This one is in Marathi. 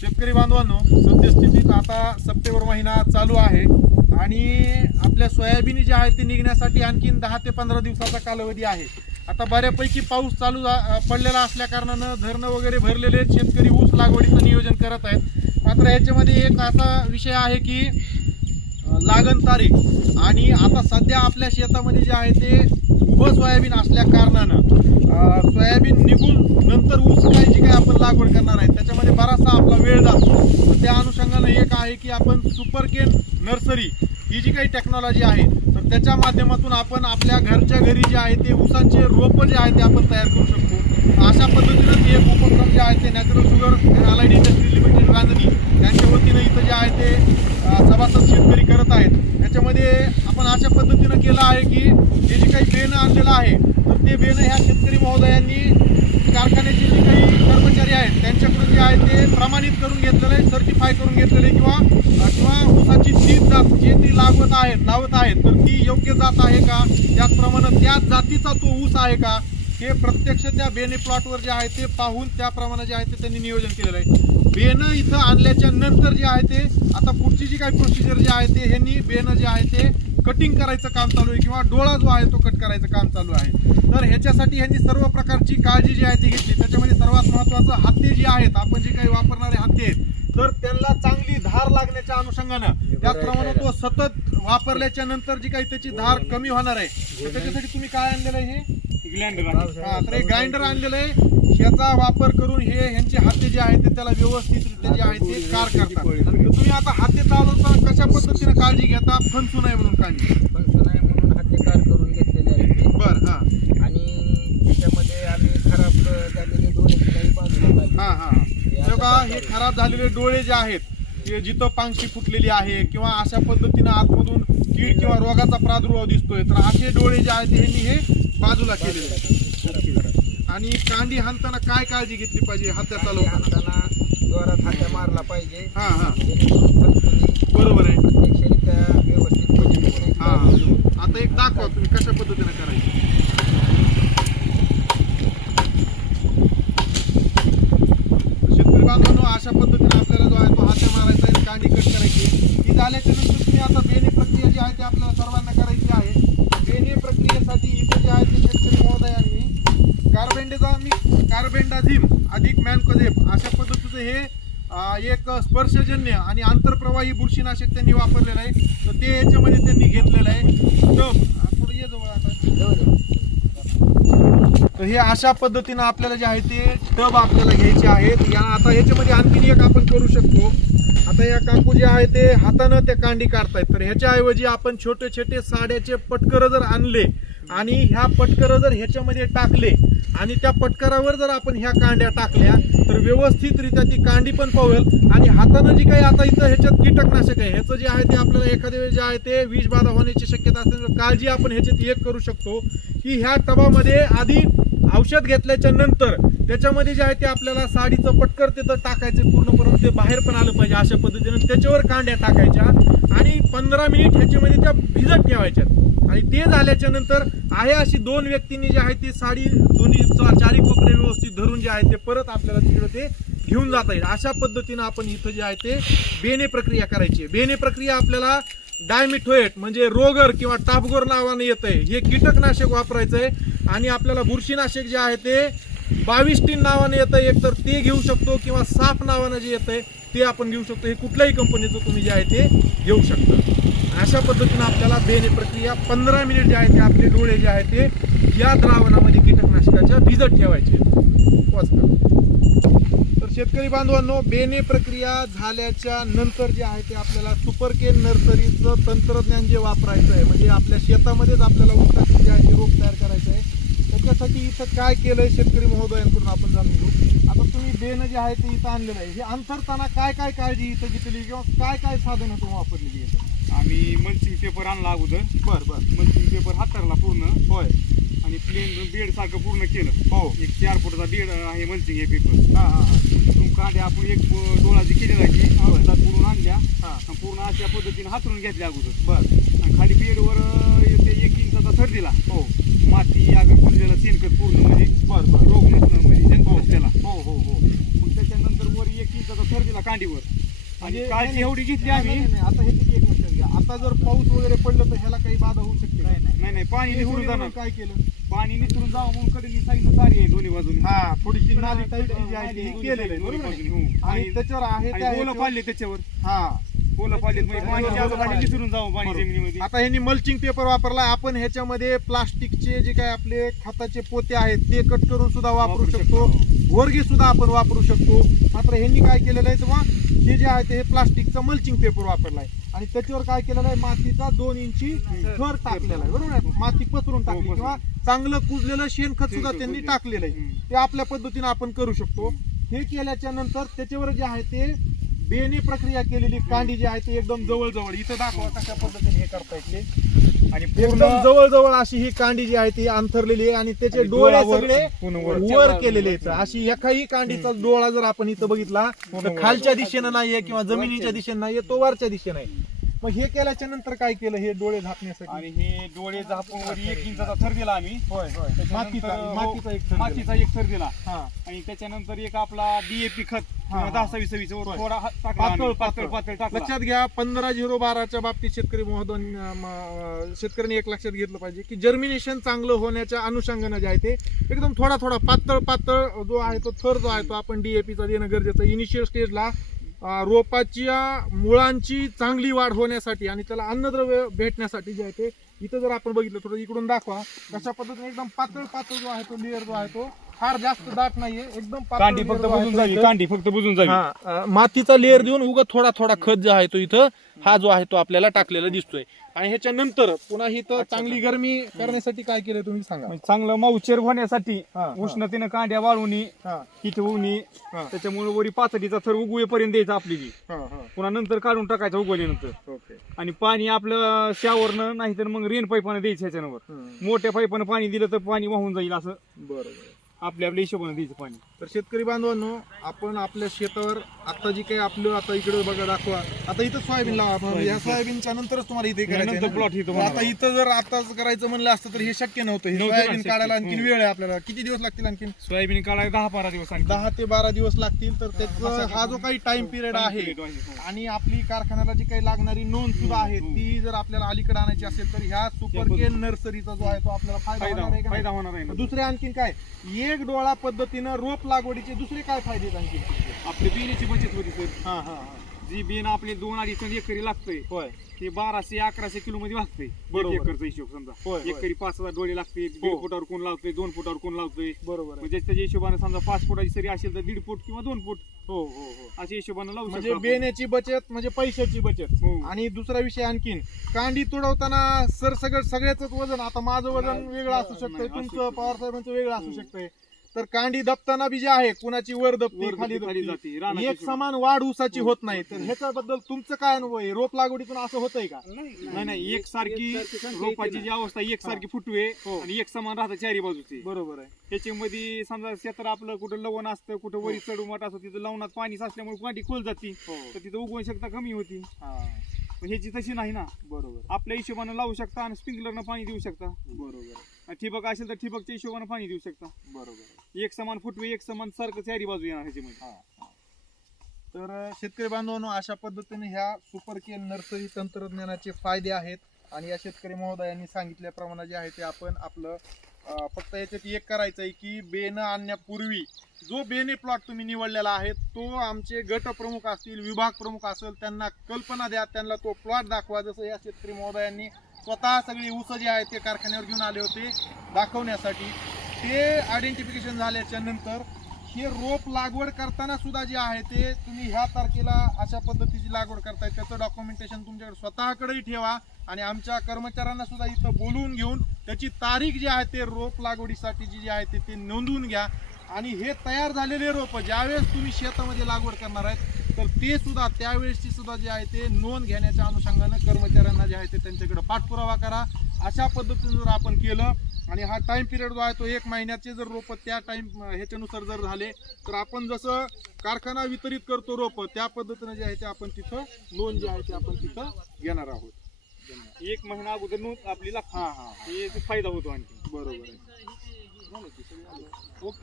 शेतकरी बांधवांनो सद्यस्थितीत आता सप्टेंबर महिना चालू आहे आणि आपल्या सोयाबीन जे आहे ते निघण्यासाठी आणखीन दहा ते पंधरा दिवसाचा कालावधी आहे आता बऱ्यापैकी पाऊस चालू झा- पडलेला असल्या कारणानं धरणं वगैरे भरलेले आहेत. शेतकरी ऊस लागवडीचं नियोजन करत आहेत मात्र याच्यामध्ये एक असा विषय आहे की लागण तारीख आणि आता सध्या आपल्या शेतामध्ये जे आहे ते उभं सोयाबीन असल्या कारणानं सोयाबीन निघून नंतर ऊस काय जी काय आपण लागवड करणार आहे. त्याच्यामध्ये बराचसा आपला वेळ जातो. तर त्या अनुषंगाने एक आहे की आपण सुपर केन नर्सरी ही जी काही टेक्नॉलॉजी आहे तर त्याच्या माध्यमातून आपण आपल्या घरच्या घरी जे आहे ते ऊसांचे रोपं जे आहे ते आपण तयार करू शकतो. अशा पद्धतीनं एक उपक्रम जे आहे ते natural sugar allied industry limited Ranjani यांच्या वतीनं इथं जे आहे ते सभासद शेतकरी करत आहेत. त्याच्यामध्ये आपण अशा पद्धतीनं केलं आहे की हे जे काही बेनं आणलेलं आहे ते बेनं ह्या शेतकरी महोदयांनी कारखान्याचे जे काही कर्मचारी आहेत त्यांच्याकडून जे आहे ते प्रमाणित करून घेतलेलं आहे सर्टिफाय करून घेतलेलं आहे किंवा किंवा ऊसाची तीच जात जे ती लावत आहेत लावत आहेत तर ती योग्य जात आहे का? त्याचप्रमाणे त्याच जातीचा तो ऊस आहे का? हे प्रत्यक्ष त्या बेने प्लॉटवर जे आहे ते पाहून त्याप्रमाणे जे आहे ते त्यांनी नियोजन केलेलं आहे. बेनं इथं आणल्याच्या नंतर जे आहे ते आता पुढची जी काही प्रोसिजर जे आहे ते ह्यांनी बेनं जे आहे ते कटिंग करायचं काम चालू आहे किंवा डोळा जो आहे तो कट करायचं काम चालू आहे. तर ह्याच्यासाठी ह्यांनी सर्व प्रकारची काळजी जी आहे ती घेतली. त्याच्यामध्ये सर्वात महत्त्वाचं हाते जे आहेत आपण जे काही वापरणारे हाते आहेत तर त्यांना चांगली धार लागण्याच्या अनुषंगानं. त्याचप्रमाणे तो सतत वापरल्याच्या नंतर जी काही त्याची धार कमी होणार आहे तर त्याच्यासाठी तुम्ही काय आणलेलं आहे हे? हा तर हे ग्राइंडर आणलेलं आहे. ह्याचा वापर करून हे ह्यांचे हाते जे आहेत ते त्याला व्यवस्थितरित्या जे आहे ते कार करतात. तर तुम्ही आता हाते चालवताना कशा पद्धतीने काळजी घेता? फनसू नये म्हणून काळजी फंक्शन आहे म्हणून हत्याकार करून घेतलेले. बर हा. आणि त्याच्यामध्ये आम्ही खराब झालेले डोळ्याची काही बाजूला काढली. हा हा हे. बघा हे खराब झालेले डोळे जे आहेत ते जिथं पांगशी फुटलेली आहे किंवा अशा पद्धतीनं आतमधून कीड किंवा रोगाचा प्रादुर्भाव दिसतोय तर असे डोळे जे आहेत ह्यांनी हे बाजूला केलेले आहेत. आणि कांडी हाणताना काय काळजी घेतली पाहिजे हात्या चालवताना हाणताना जोरात हात्या मारला पाहिजे. हा हा. जेणेकरून बरोबर आहे. प्रत्यक्षरित्या व्यवस्थितपणे हा. आता एक दाखवा तुम्ही कशा पद्धतीने करायचं. शेतकरी बांधवांनो अशा पद्धतीने आपल्याला जो आहे तो हात्या मारायचा आहे कांडी कट करायची. ही झाल्याच्यानंतर तुम्ही आता बेने प्रक्रिया जी आहे ती आपल्याला सर्वांना करायची आहे बेने प्रक्रियेसाठी इथे जे आहे ते शेतकरी महोदयांनी मी कार्बेंडाझिम अधिक मॅनकोझेप अशा पद्धतीचं हे एक स्पर्शजन्य आणि आंतरप्रवाही बुरशीनाशक त्यांनी वापरलेलं आहे. तर ते याच्यामध्ये त्यांनी घेतलेलं आहे. टब थोडं ये जवळ आता. तर हे अशा पद्धतीनं आपल्याला जे आहे ते टब आपल्याला घ्यायचे आहेत. या आता ह्याच्यामध्ये आणखीन एक आपण करू शकतो. आता या काकू जे आहे ते हातानं त्या कांडी काढतायत. तर ह्याच्याऐवजी आपण छोटे छोटे साड्याचे पटकर जर आणले आणि ह्या पटकर जर ह्याच्यामध्ये टाकले आणि त्या पटकरावर जर आपण ह्या कांड्या टाकल्या तर व्यवस्थितरित्या ती कांडी पण पवेल. आणि हातानं जी काही आता इथं ह्याच्यात कीटकनाशक आहे ह्याचं जे आहे ते आपल्याला एखाद्या वेळेस जे आहे ते विष बाधा होण्याची शक्यता असते. तर काळजी आपण ह्याच्यात एक करू शकतो की ह्या टबामध्ये आधी औषध घेतल्याच्या नंतर त्याच्यामध्ये जे आहे ते आपल्याला साडीचं पटकर तिथं टाकायचं पूर्णपणे ते बाहेर पण आलं पाहिजे अशा पद्धतीनं त्याच्यावर कांड्या टाकायच्या आणि पंधरा मिनिट ह्याच्यामध्ये त्या भिजत ठेवायच्या आणि ते झाल्याच्यानंतर आहे अशी दोन व्यक्तींनी जे आहे ती साडी दोन्ही चा- चारी कोपरे व्यवस्थित धरून जे आहे ते परत आपल्याला तिकडं ते घेऊन जाता येईल. अशा पद्धतीनं आपण इथं जे आहे ते बेने प्रक्रिया करायची. आहे. बेने प्रक्रिया आपल्याला डायमिथोएट म्हणजे रोगर किंवा टापगोर नावाने येत आहे हे कीटकनाशक वापरायचं आहे आणि आपल्याला बुरशीनाशक जे आहे ते बावीस टीन नावाने येतं एक तर ते घेऊ शकतो किंवा साफ नावानं जे येतं आहे ते आपण घेऊ शकतो. हे कुठल्याही कंपनीचं तुम्ही जे आहे ते घेऊ शकता. अशा पद्धतीनं आपल्याला बेने प्रक्रिया पंधरा मिनिट जे आहे ते आपले डोळे जे आहे ते या द्रावणामध्ये कीटकनाशकाच्या भिजत ठेवायचे. वाच तर शेतकरी बांधवांनो बेने प्रक्रिया झाल्याच्यानंतर जे आहे ते आपल्याला सुपर केन नर्सरीचं तंत्रज्ञान जे वापरायचं आहे म्हणजे आपल्या शेतामध्येच आपल्याला ऊसाची जे आहे ते रोप तयार करायचं आहे त्याच्यासाठी इथं काय केलंय शेतकरी महोदयांकडून आपण जाणून घेऊ. आता तुम्ही बेनं जे आहे ते इथं आणलेलं आहे. हे अंतरताना काय काय काळजी इथं घेतली किंवा काय काय साधनं तुम्ही वापरलेली इथं आम्ही मल्चिंग पेपर आणला अगोदर. बर बर. मल्चिंग पेपर हातारला पूर्ण. होय. आणि प्लेन बेड सारखं पूर्ण केलं. हो. एक चार फुटाचा बेड आहे मल्चिंग हे पेपर हा हा हा. कांड्या आपण एक डोळाची केलेला की हातात बुडून आणल्या. हा. पूर्ण अशा पद्धतीने हातरून घेतल्या अगोदर. बर. आणि खाली बेडवर ते एक इंचाचा थर दिला. हो. माती अगर कुजलेला शेणखत पूर्ण म्हणजे बर बर. रोग नसणं म्हणजे जंतू हो नसलेला हो हो हो. मग त्याच्यानंतर वर एक इंचाचा थर दिला कांडीवर. आणि काळजी एवढी घेतली आम्ही. नाही, नाही, आता हे किती एक लक्षात घ्या. आता जर पाऊस वगैरे पडलं तर ह्याला काही बाधा होऊ शकते का? नाही नाही. पाणी हे निसरून जाणार. म्हणून काय केलं? पाणी निसरून जावं म्हणून कडे साईडनं तारी आहे दोन्ही बाजूनी. हा थोडीशी नाली टाईप जी आहे ती केलेली आहे. दोन्ही बरोबर आहे? बाजूनी, हो. आणि आणि त्याच्यावर आहे त्या आणि ओलं ह्याच्यावर- पाडले त्याच्यावर. हा. म्हणजे बरोबर. आता ह्यांनी मल्चिंग पेपर वापरला. आपण ह्याच्यामध्ये प्लास्टिकचे जे काय आपले खताचे पोते आहेत ते कट करून सुद्धा वापरू वापरू शकतो. वर्गी सुद्धा आपण वापरू शकतो. मात्र ह्यांनी काय केलेलं आहे तेव्हा हे जे आहे ते हे प्लास्टिकचा मल्चिंग पेपर वापरला आहे आणि त्याच्यावर काय केलेलं आहे मातीचा दोन इंची थर टाकलेला आहे. बरोबर? आहे माती पसरून टाकली. हो, किंवा चांगलं कुजलेलं शेणखत सुद्धा त्यांनी. टाकलेलं आहे. ते आपल्या पद्धतीने आपण करू शकतो. हे केल्याच्यानंतर त्याच्यावर जे आहे ते बेने प्रक्रिया केलेली कांडी जी आहे ती एकदम जवळ जवळ इथं दाखवा कशा पद्धतीने हे करता येते आणि एकदम जवळ जवळ अशी ही कांडी जी आहे ती अंथरलेली आहे आणि त्याचे डोळे सगळे. वर केलेले आहेत. अशी एकाही कांडीचा डोळा जर आपण इथं बघितला तर खालच्या दिशेनं नाहीये किंवा जमिनीच्या दिशेनं नाहीये तो वरच्या दिशेनं आहे. मग हे केल्याच्यानंतर काय केलं? हे डोळे झाकण्यासाठी? आणि हे डोळे झापून वर एक इंचाचा थर दिला आम्ही. होय होय. मातीचा त्याच्यानंतर, मातीचा एक थर दिला. मातीचा एक थर दिला. हा. आणि त्याच्यानंतर एक आपला डीएपी खत हा, हा. दहा सव्वीस सव्वीस वर होय. थोडा हा- टाकला पातळ आम्ही. पातळ पातळ. पातळ टाकला. लक्षात घ्या पंधरा झिरो बाराच्या बाबतीत शेतकरी महोदय म- शेतकऱ्यांनी एक लक्षात घेतलं पाहिजे की जर्मिनेशन चांगलं होण्याच्या अनुषंगानं जे आहे ते एकदम थोडा थोडा पातळ पातळ जो आहे तो थर जो आहे तो आपण डीएपीचा देणं गरजेचं इनिशियल स्टेजला रोपाच्या मुळांची चांगली वाढ होण्यासाठी आणि त्याला अन्नद्रव्य भेटण्यासाठी जे आहे ते इथं जर आपण बघितलं थोडं इकडून दाखवा. कशा पद्धतीने एकदम पातळ पातळ जो आहे तो लेअर जो आहे तो फार जास्त दाट नाहीये एकदम पातळ कांडी फक्त बुजून जावी कांडी फक्त बुजून जावी. हा अ, मातीचा लेअर देऊन उगा थोडा थोडा खत जो आहे तो इथं हा जो आहे तो आपल्याला टाकलेला दिसतोय. आणि ह्याच्या नंतर पुन्हा इथं चांगली गरमी करण्यासाठी काय केलं तुम्ही सांगा? म्हणजे चांगलं माऊचेर होण्यासाठी हा, हा. उष्णतेनं कांड्या वाळवणी हा, हा, त्याच्यामुळे वरी पातळीचा थर उगवेपर्यंत द्यायचा आपली जी हा, हा. पुन्हा नंतर काढून टाकायचं उगवल्यानंतर. ओके. आणि पाणी आपलं शावरनं नाही तर मग रेन पाईपानं द्यायचं ह्याच्यावर हम्म. मोठ्या पाईपानं पाणी दिलं तर पाणी वाहून जाईल असं. बरोबर. आपल्या आपल्या हिशोबानं द्यायचं पाणी तर शेतकरी बांधवांनो आपण आपल्या शेतावर आता जी काही आपलं आता इकडे बघा दाखवा आता इथं सोयाबीन लावा आपण या सोयाबीनच्या नंतरच तुम्हाला इथे करायचं नंतर इथं आता. इथं जर आताच करायचं म्हणलं असतं तर हे शक्य नव्हतं हे नव्हतं ना सोयाबीन शक्य. काढायला आणखी हो. वेळ आहे आपल्याला किती दिवस लागतील आणखीन सोयाबीन काढायला दहा बारा दिवस आणखी. दहा ते बारा दिवस लागतील तर त्याचा हा जो काही टाइम पिरियड Time आहे period आहे, हो. आणि आपली कारखान्याला जी काही लागणारी नोंद सुद्धा आहे हो. ती जर आपल्याला अलीकडे आणायची असेल तर ह्या सुपर केन नर्सरीचा जो आहे तो आपल्याला फायदा फायदा होणार आहे का फायदा नाही? होणार आहे ना. दुसरे आणखीन काय एक डोळा पद्धतीनं रोप लागवडीचे दुसरे काय फायदे आहेत आणखीन आपली बियाण्याची बचत होती सर. हा हा जी बियाणं आपले दोन अडीच टन एकरी लागतंय होय. ते बाराशे अकराशे किलो मध्ये वागतंय बरोबर. एक एकरचा हिशोब समजा. होय, होय. एकरी पाच हजार डोळे लागते दीड हो. फुटावर कोण लावतोय दोन फुटावर कोण लावतोय. बरोबर आहे. म्हणजे त्याच्या हिशोबाने समजा पाच फुटाची सरी असेल तर दीड फूट किंवा दोन फूट. हो हो हो अशा हिशोबाने लावू म्हणजे शकतो आपण. बेण्याची बचत म्हणजे पैशाची बचत हो. आणि दुसरा विषय आणखीन कांडी तुडवताना सर सगळं सगळ्याच वजन आता माझं वजन वेगळं असू शकतंय नाही, असू तुमचं शकतं. पवार साहेबांचं वेगळं असू. शकतंय तर कांडी दबताना बी जे आहे कुणाची वर दबती वर खाली दबती, खाली दबती जाती, रानाची एक. समान वाढ ऊसाची. होत नाही. तर ह्याच्याबद्दल तुमचं काय अनुभव आहे? रोप लागवडीतून असं होतंय का? नाही नाही. एक सारखी रोपाची जी अवस्था एक सारखी फुटवे हो. आणि एक समान राहतं चारी बाजूचे. बरोबर आहे. त्याच्यामध्ये समजा क्षेत्र आपलं कुठं लवण असतं कुठं वरी चढुमाट असतं तिथं लवणात पाणी साचल्यामुळे कांडी खोल जाती. हो. तर तिथं उगवण शकता कमी होती. हा, पण ह्याची तशी नाही ना. बरोबर. आपल्या हिशोबानं लावू शकता आणि स्प्रिंकलरनं पाणी देऊ शकता. बरोबर ठिबक असेल तर ठिबकच्या हिशोबानं पाणी देऊ शकता. बरोबर. एक समान फुटवे एक समान सारखं चारी बाजू येणार ह्याच्यामध्ये. हा, हा. तर शेतकरी बांधवांनो अशा पद्धतीने ह्या सुपर केन नर्सरी तंत्रज्ञानाचे फायदे आहेत आणि या शेतकरी महोदयांनी सांगितल्याप्रमाणे जे आहे ते आपण आपलं अ, फक्त याच्यात एक करायचं आहे की बेनं आणण्यापूर्वी जो बेने प्लॉट तुम्ही निवडलेला आहे तो आमचे गट प्रमुख असतील विभाग प्रमुख असेल त्यांना कल्पना द्या त्यांना तो प्लॉट दाखवा. जसं या शेतकरी महोदयांनी स्वतः सगळी ऊस जे आहे ते कारखान्यावर घेऊन आले होते दाखवण्यासाठी. ते आयडेंटिफिकेशन झाल्याच्यानंतर हे रोप लागवड करताना सुद्धा जे आहे ते तुम्ही ह्या तारखेला अशा पद्धतीची लागवड करताय त्याचं डॉक्युमेंटेशन तुमच्याकडे स्वतःकडेही ठेवा आणि आमच्या कर्मचाऱ्यांना सुद्धा इथं बोलवून घेऊन त्याची तारीख जी आहे ते रोप लागवडीसाठी जी आहे ते ते नोंदवून घ्या. आणि हे तयार झालेले रोप ज्यावेळेस तुम्ही शेतामध्ये लागवड करणार आहेत तर ते सुद्धा त्यावेळेसची सुद्धा जे आहे ते नोंद घेण्याच्या अनुषंगानं कर्मचाऱ्यांना जे आहे ते त्यांच्याकडे पाठपुरावा करा. अशा पद्धतीने जर आपण केलं आणि हा टाइम पिरियड जो आहे तो एक महिन्याचे जर रोप त्या टाइम ह्याच्यानुसार जर झाले तर आपण जसं कारखाना वितरित करतो रोप त्या पद्धतीने जे आहे ते आपण तिथं नोंद जी आहे ते आपण तिथं घेणार आहोत. एक महिना अगोदर नोंद आपली लागते हा हा. हे फायदा होतो आणखी बरोबर आहे. ओके.